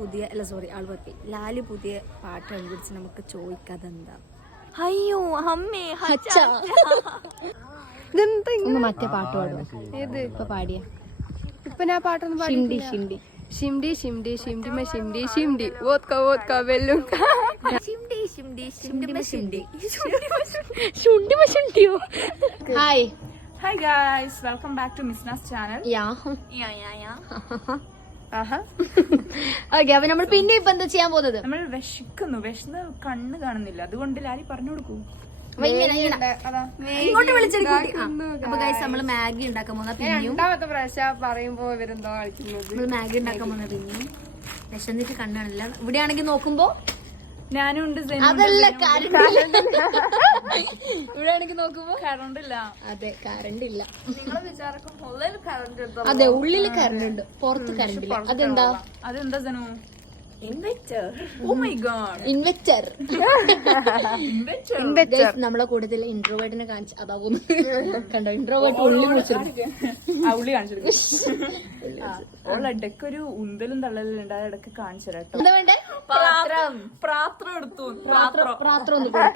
പുതിയ അല്ല സോറി ആൾ പറഞ്ഞു ലാലി പുതിയ പാട്ട് കണ്ടുപിടിച്ച് നമുക്ക് ചോദിക്കാതെന്താ അയ്യോ അമ്മേ മറ്റേ പാട്ട് പാടും ഏത് ഇപ്പൊ പാടിയ ഇപ്പൊ ഞാൻ പാട്ടൊന്നും ഷിംഡി ഷിംഡി ഷിംഡി ഷിംഡി ഷിംഡിമ ഷിംഡി ഷിംഡി വോദ്ക വോദ്ക വെല്ലുങ്ക ഷിംഡി ഷിംഡി ഷിംഡിമ ഷിംഡി ഷുണ്ടിമ ഷുണ്ടിയോ hi Hi guys, welcome back to Misna's channel. Yeah yeah ആഹാ ഓക്കെ അപ്പൊ നമ്മൾ പിന്നെ ഇപ്പൊ എന്താ ചെയ്യാൻ പോകുന്നത് നമ്മൾ വിശന്ന് കണ്ണ് കാണുന്നില്ല, അതുകൊണ്ട് ലാലി പറഞ്ഞു കൊടുക്കൂ. ഇങ്ങോട്ട് വിളിച്ചെടുക്കും അപ്പൊ ഗൈസ് നമ്മള് മാഗി ഉണ്ടാക്കാൻ പോകുന്ന പിന്നെയും രണ്ടാമത്തെ പ്രാവശ്യം പറയുമ്പോ ഇവരെന്തോ കളിക്കുന്നത്. നമ്മള് മാഗി ഉണ്ടാക്കാൻ പോകുന്ന പിന്നെയും വിശന്നിട്ട് കണ്ണാണില്ല. ഇവിടെയാണെങ്കിൽ നോക്കുമ്പോ ഞാനും ഉണ്ട്, അതല്ല കറണ്ട് ഇവിടെയാണെങ്കിൽ നോക്കുമ്പോ കറണ്ട് ഇല്ല. അതെ കറണ്ട് ഇല്ല. നിങ്ങളെ വിചാരക്കും ഉള്ളിൽ കറണ്ട് ഉണ്ടോ? അതെ ഉള്ളില് കറണ്ട് ഉണ്ട്, പുറത്ത് കറണ്ട് ഇല്ല. അതെന്താ? അതെന്താ Janu? Inverter. Oh my god, inverter. Inverter. നമ്മളെ കൂട്ടത്തിൽ ഇൻട്രോവേർട്ടിനെ കാണിച്ചു അതാകുന്നു. കണ്ടോ ഇൻട്രോവേർട്ട് ഉള്ളി ഉള്ളി കാണിച്ചു. ഓളെടക്ക് ഒരു ഉന്തലും തള്ളലും ഉണ്ട്, അത് ഇടക്ക് കാണിച്ചു തരാം. എന്താ വേണ്ടേ? പാത്രം എടുത്തു. പാത്രം ഒന്ന് കൊടുക്കും.